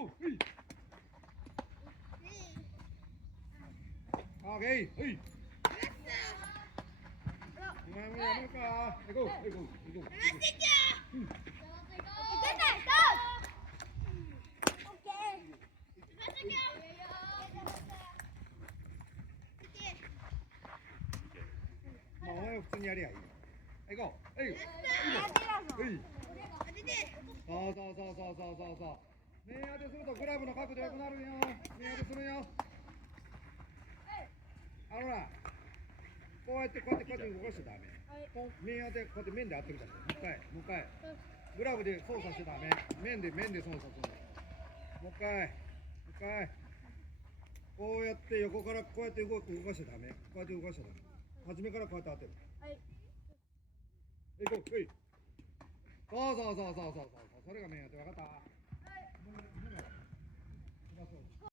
こう。はい。オッケー。はい。今もやめるか。行こう。行こう。行こう。うん。まあ、お前は普通にやりゃいい。行こう。はい。はい。そうそうそうそうそうそうそう。目当てするとグラブの角度良くなるよ。目当てするよ。な、こうやって動かしちゃダメ。面当て、こうやって面で当てるから。もう一回。グラブで操作しちゃダメ。面で操作するの。もう一回。こうやって横からこうやって動かしちゃダメ。こうやって動かしちゃダメ。初めからこうやって当てる。行こう。そう。それが面当て、分かった。